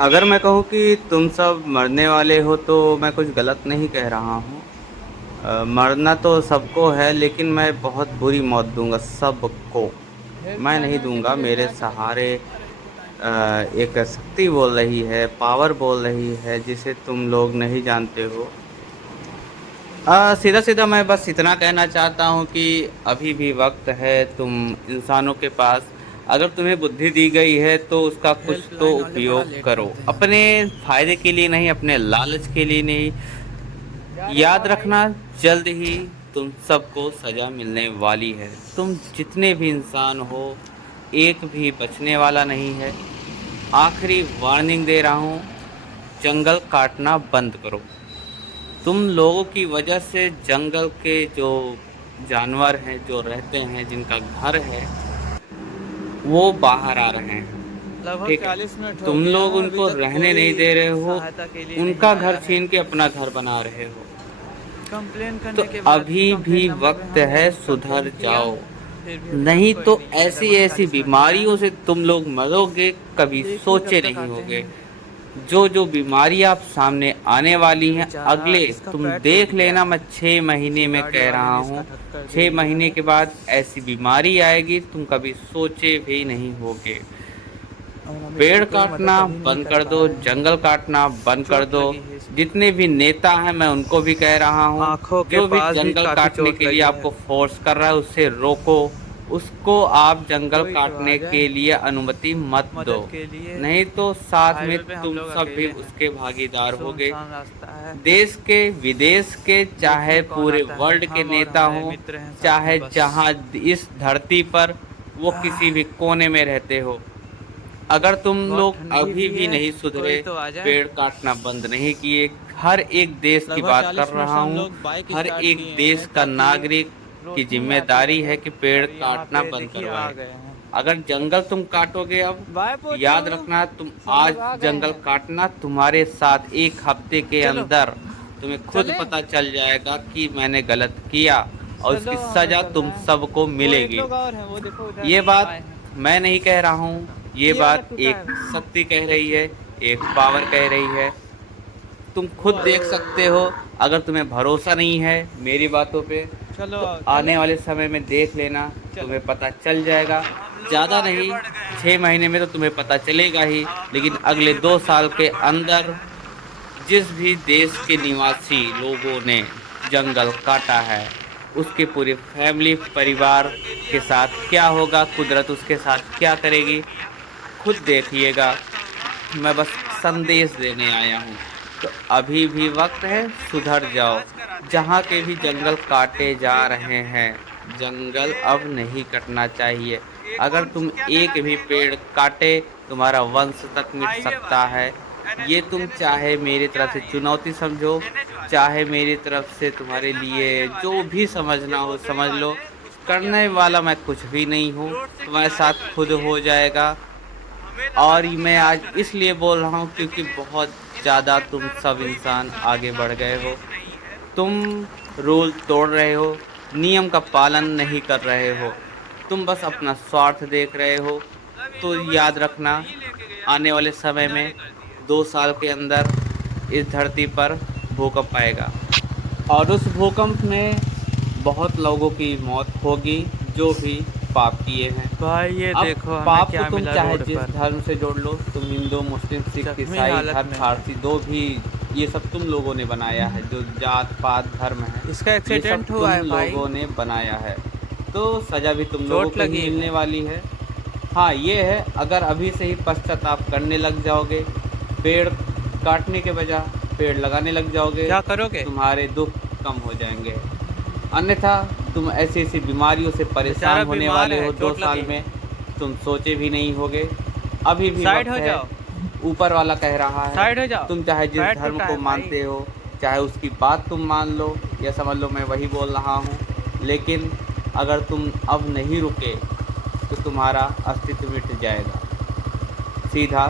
अगर मैं कहूँ कि तुम सब मरने वाले हो तो मैं कुछ गलत नहीं कह रहा हूँ। मरना तो सबको है लेकिन मैं बहुत बुरी मौत दूँगा सबको। मैं नहीं दूँगा, मेरे सहारे एक शक्ति बोल रही है, पावर बोल रही है जिसे तुम लोग नहीं जानते हो। सीधा-सीधा मैं बस इतना कहना चाहता हूँ कि अभी भी वक़्त है तुम इंसानों के पास। अगर तुम्हें बुद्धि दी गई है तो उसका कुछ तो हेल्पलाइन वाले बड़ा उपयोग लेट करो। करते हैं। अपने फ़ायदे के लिए नहीं, अपने लालच के लिए नहीं। जा रहे याद का भाई। रखना, जल्द ही तुम सबको सज़ा मिलने वाली है। तुम जितने भी इंसान हो, एक भी बचने वाला नहीं है। आखिरी वार्निंग दे रहा हूँ, जंगल काटना बंद करो। तुम लोगों की वजह से जंगल के जो जानवर हैं, जो रहते हैं, जिनका घर है, वो बाहर आ रहे हैं। लगभग ठीक है? 40 मिनट हो तुम गया लोग है, अभी उनको तक रहने कोई नहीं दे रहे हो, सहायता के लिए नहीं उनका घर आया है। छीन के अपना घर बना रहे हो। कंप्लेन तो करने के बाद भी, अभी भी कंप्लेन नंबर पे वक्त हमने है, कंप्लेन सुधर किया, जाओ। फिर भी अभी तक नहीं कोई तो नहीं आया। लगभग ऐसी-ऐसी 40 मिनट हो गए हैं। बीमारियों से तुम लोग मरोगे, कभी देखिए कब सोचे तक नहीं आते होगे। हैं। जो-जो बीमारी आप सामने आने वाली हैं, बेचारा अगले इसका तुम पैर टूट देख गया लेना, है, मैं 6 महीने किसी में गाड़ी कह वाले रहा ने इसका हूँ। टक्कर दे 6 दिया महीने है। के बाद ऐसी बीमारी आएगी, तुम कभी सोचे भी नहीं होगे। और हम इसकी पेड़ कोई काटना मदद अभी नहीं बंद कर कर पा दो, रहे हैं। जंगल काटना बंद कर चोट दो। लगी है इसमें। जितने भी नेता हैं मैं उनको भी कह रहा हूँ, आंखों के जो भी पास भी जंगल काफी काटने चोट के लिए लगी है। आपको फोर्स कर रहा है उससे रोको। उसको आप जंगल कोई तो आ काटने जाए के लिए अनुमति मत दो। मदद के लिए। नहीं तो साथ में हाईवे पे हम तुम लोग सब भी अकेले हैं। उसके भागीदार होगे। सुनसान रास्ता है। देश के, विदेश के, चाहे देखिए कौन पूरे आता है। वर्ल्ड के हम और नेता हमारे हों, मित्र हैं साथ में चाहे बस। जहाँ इस धरती पर वो किसी भी कोने में रहते हो, अगर तुम बहुत लोग ठंडी अभी भी भी है। नहीं सुधरे, कोई तो आ जाए। पेड़ काटना बंद नहीं किए, हर एक देश की लगभग बात कर 40 मिनट रहा से हम हूँ, लोग बाइक हर स्टार्ट एक किए देश हैं का ताकि नागरिक की रोशनी आती जिम्मेदारी है रहे। कि पेड़ और यहाँ काटना पे बंद देखिए आ करवाए। गए हैं। अगर जंगल तुम काटोगे अब, बाय पोचू। याद रखना, तुम सब आज लोग आ गए जंगल हैं। काटना, तुम्हारे साथ एक हफ्ते के चलो अंदर तुम्हें खुद चले। पता चल जाएगा कि मैंने गलत किया और चलो उसकी हमें सजा तुम चलना है। सबको वो एक मिलेगी। लोग और हैं, वो देखो उधर ये बात आए हैं। मैं नहीं कह रहा हूँ, ये ये वाला बात टूटा एक है। शक्ति कह रही है, एक पावर कह रही है। तुम वो खुद आ देख गए। सकते हो। अगर तुम्हें भरोसा नहीं है मेरी बातों पे, चलो तो चले। आने वाले समय में देख लेना, चलो तुम्हें पता चल जाएगा। हम लोग ज़्यादा आगे नहीं, बढ़ गए हैं। 6 महीने में तो तुम्हें पता चलेगा ही, हम लेकिन लोग अगले तेजी 2 गति से साल के आगे बढ़ अंदर रहे हैं। जिस भी देश के निवासी लोगों ने जंगल काटा है, उसकी पूरी फैमिली, परिवार के साथ क्या होगा, कुदरत उसके साथ क्या करेगी, खुद देखिएगा। मैं बस संदेश देने आया हूँ। तो अभी भी वक्त है, सुधर जाओ। जहाँ के भी जंगल काटे जा रहे हैं, जंगल अब नहीं कटना चाहिए। अगर तुम एक भी पेड़ काटे, तुम्हारा वंश तक मिट सकता है। ये तुम चाहे मेरी तरफ से चुनौती समझो, चाहे मेरी तरफ से तुम्हारे लिए जो भी समझना हो समझ लो। करने वाला मैं कुछ भी नहीं हूँ, तुम्हारे साथ खुद हो जाएगा। और मैं आज इसलिए बोल रहा हूँ क्योंकि बहुत ज़्यादा तुम सब इंसान आगे बढ़ गए हो। तुम रूल तोड़ रहे हो, नियम का पालन नहीं कर रहे हो, तुम बस अपना स्वार्थ देख रहे हो। तो याद रखना, आने वाले समय में 2 साल के अंदर इस धरती पर भूकंप आएगा और उस भूकंप में बहुत लोगों की मौत होगी जो भी पाप किए हैं। भाई ये अब देखो हमें पाप को क्या तुम मिला चाहे रोड जिस पर। धर्म से जोड़ लो, तुम हिंदू, मुस्लिम, सिख, जख्मी ईसाई हालत धर्म, में है। फारसी, जो भी ये सब तुम लोगों ने बनाया है, जो जात पात धर्म है, इसका ये सब एक्सीडेंट हुआ तुम है भाई। लोगों ने बनाया है। तो सज़ा भी तुम लोगों चोट को ही लगी मिलने है। वाली है। हाँ, ये है, अगर अभी से ही पश्चाताप करने लग जाओगे, पेड़ काटने के बजाय पेड़ लगाने लग जाओगे, क्या तो करोगे। तुम्हारे दुख कम हो जाएंगे। अन्यथा तुम ऐसी-ऐसी बीमारियों से परेशान बेचारा होने बीमार वाले है, हो 2 चोट साल लगी है। में, तुम सोचे भी नहीं होगे। अभी भी साइड वक्त हो है, जाओ। ऊपर वाला कह रहा है। साइड हो जाओ। तुम चाहे जिस पैर धर्म टूटा को है भाई। मानते हो, चाहे उसकी बात तुम मान लो या समझ लो मैं वही बोल रहा हूँ, लेकिन अगर तुम अब नहीं रुके, तो तुम्हारा अस्तित्व मिट जाएगा। सीधा